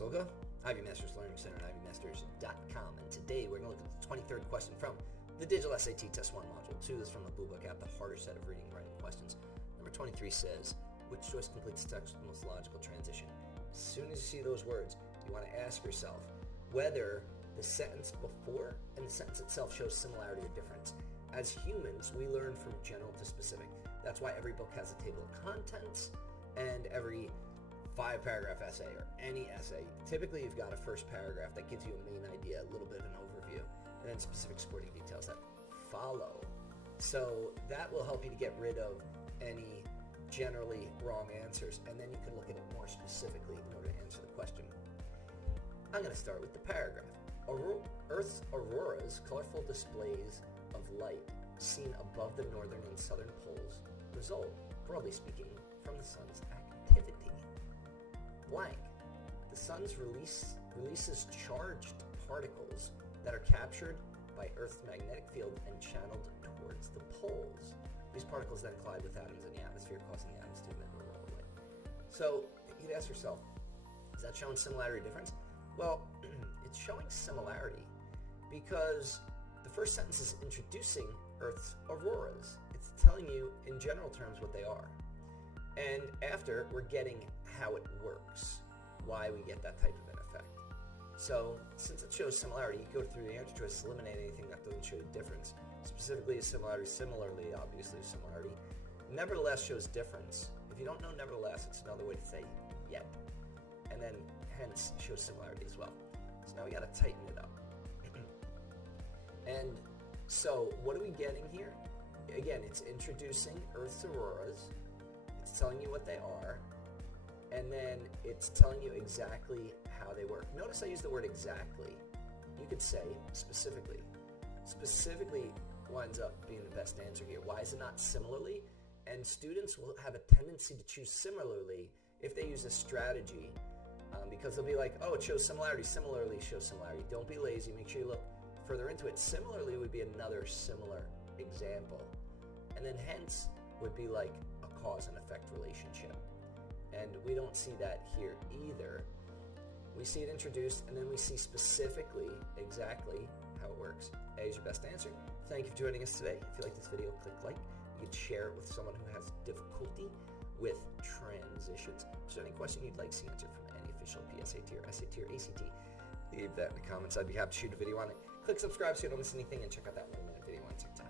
is Olga, Ivy Masters Learning Center at ivymasters.com, and today we're going to look at the 23rd question from the Digital SAT Test 1 Module 2. This is from the Bluebook app, the harder set of reading and writing questions. Number 23 says, which choice completes the text with the most logical transition? As soon as you see those words, you want to ask yourself whether the sentence before and the sentence itself shows similarity or difference. As humans, we learn from general to specific. That's why every book has a table of contents, and every 5-paragraph essay or any essay, typically you've got a first paragraph that gives you a main idea, a little bit of an overview, and then specific supporting details that follow. So that will help you to get rid of any generally wrong answers, and then you can look at it more specifically in order to answer the question. I'm going to start with the paragraph. Earth's auroras, colorful displays of light seen above the northern and southern poles, result, broadly speaking, from the sun's activity. Blank. The sun's releases charged particles that are captured by Earth's magnetic field and channeled towards the poles. These particles then collide with atoms in the atmosphere, causing the atoms to emit auroral light. So you'd ask yourself, is that showing similarity or difference? Well, it's showing similarity because the first sentence is introducing Earth's auroras. It's telling you in general terms what they are. And after, we're getting how it works, why we get that type of an effect. So since it shows similarity, you go through the answer choice, eliminate anything that doesn't show difference. Specifically a similarity, similarly, obviously a similarity. Nevertheless shows difference. If you don't know nevertheless, it's another way to say yet. And then hence shows similarity as well. So now we got to tighten it up. And so what are we getting here? Again, it's introducing Earth's auroras. It's telling you what they are. And then it's telling you exactly how they work. Notice I use the word exactly. You could say specifically. Specifically winds up being the best answer here. Why is it not similarly? And students will have a tendency to choose similarly if they use a strategy because they'll be like, oh, it shows similarity, similarly shows similarity. Don't be lazy. Make sure you look further into it. Similarly would be another similar example. And then hence would be like a cause and effect relationship. And we don't see that here either. We see it introduced, and then we see specifically exactly how it works. A is your best answer. Thank you for joining us today. If you like this video, click like. You can share it with someone who has difficulty with transitions. If there's any question you'd like to see answered from any official PSAT or SAT or ACT, leave that in the comments. I'd be happy to shoot a video on it. Click subscribe so you don't miss anything, and check out that 1-minute video on TikTok.